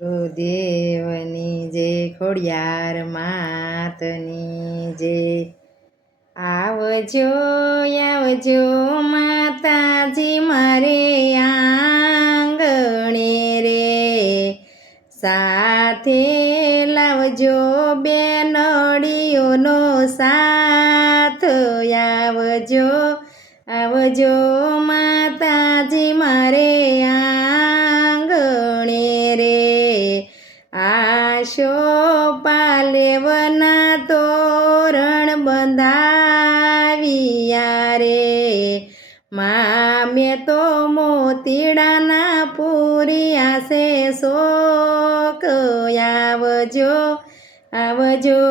ગુરુદેવની જય, ખોડિયાર માતની જય। આવજો આવજો માતાજી મારે આંગણે રે, સાથે લાવજો બેનડીઓનો સાથ। આવજો આવજો માતાજી મારે આંગણે રે, આશો પાલેવના તોરણ બંધાવ્યા રે, મેં તો મોતીડાના પૂર્યા છે શોક। આવજો આવજો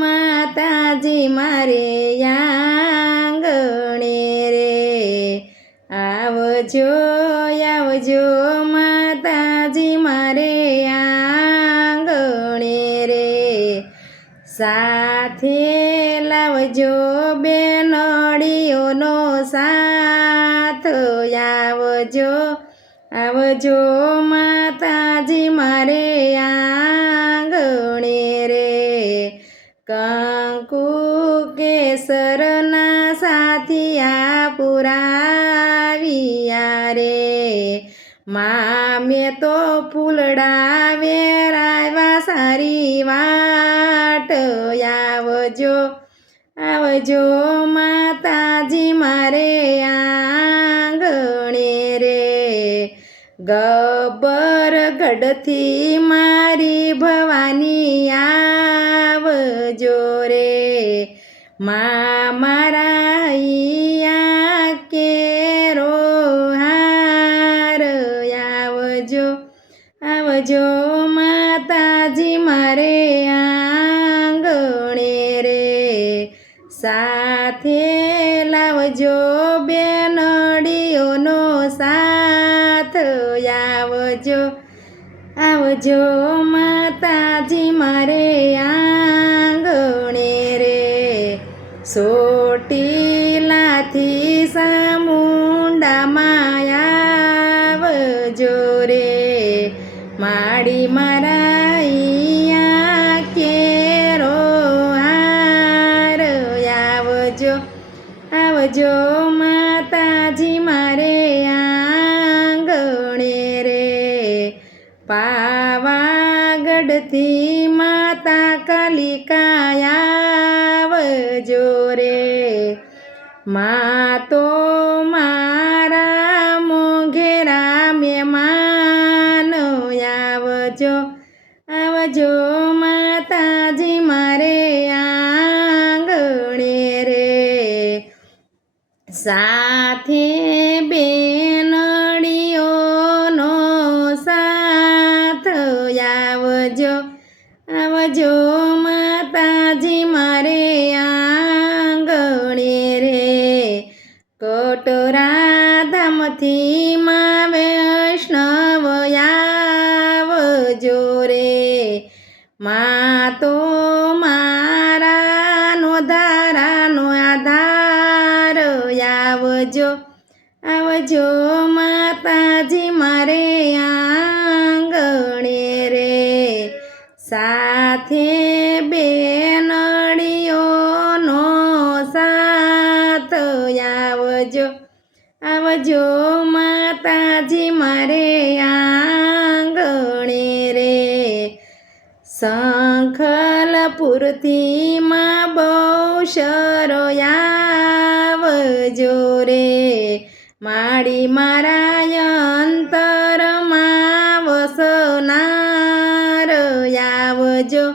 માતાજી મારે આંગણે રે, આવજો આવજો માતાજી મારે આંગણે રે, સાથે લાવજો બેનડીઓનો સાથ। આવજો આવજો માતાજી મારે આંગણે રે, કંકુ કેસરના સાથિયા પુરાવ્યા રે, મેં તો ફૂલડા વેરાવ્યા સારી વાટ। આવજો આવજો માતાજી મારે આંગણે રે, ગબ્બર ગઢથી મારી ભવાની આવજો રે, મારા હૈયા કેરો હાર। આવજો આવજો માતાજી મારે આંગણે રે, સાથે લાવજો બેનડીઓનો સાથ। આવજો આવજો માતાજી મારે આંગણે રે, ચોટીલાથી ચામુંડામાં આવજો રે, માડી મારા અહીંયા કેરો હાર। આવજો આવજો માતાજી મારે આંગણે રે, પાવાગઢથી માતા કાલિકા આવજો રે, તો મારા મોઘેરા મહેમાન। આવજો આવજો માતાજી મારે આંગણે રે, સાથે બેનડીઓનો સાથ। આવજો આવજો માતાજી મારે આંગણે રે, કટોરા ધામથી વૈષ્ણવ આવજો રે, તો મારાનો ધારાનો આધાર। આવજો આવજો માતાજી મારે આંગણે રે, સાથે બેનડીઓનો સાથ। આવજો આવજો માતાજી મારે આંગણે રે, સંખલપુરથી બહુશરો આવજો રે, માડી મારા અંતરમાં વસનાર। આવજો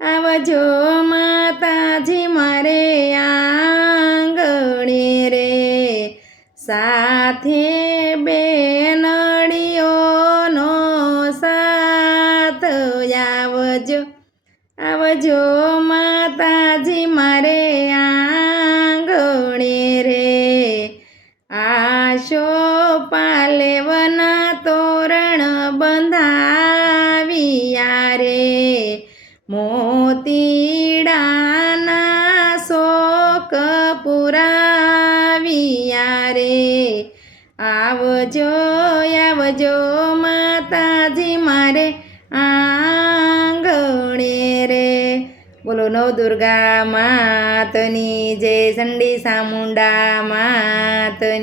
આવજો માતાજી મારે આંગણે રે, સાથે બેનડીઓનો સાથ। આવજો આવજો માતાજી મારે આંગણે રે, આશો પાલેવના તોરણ બંધાવ્યા રે, મોતીડાના શોક પુરાવ્યા રે, આવજો આવજો માતાજી મારે આંગણે રે. બોલો નવદુર્ગા માતની જય, ચંડી ચામુંડા માતની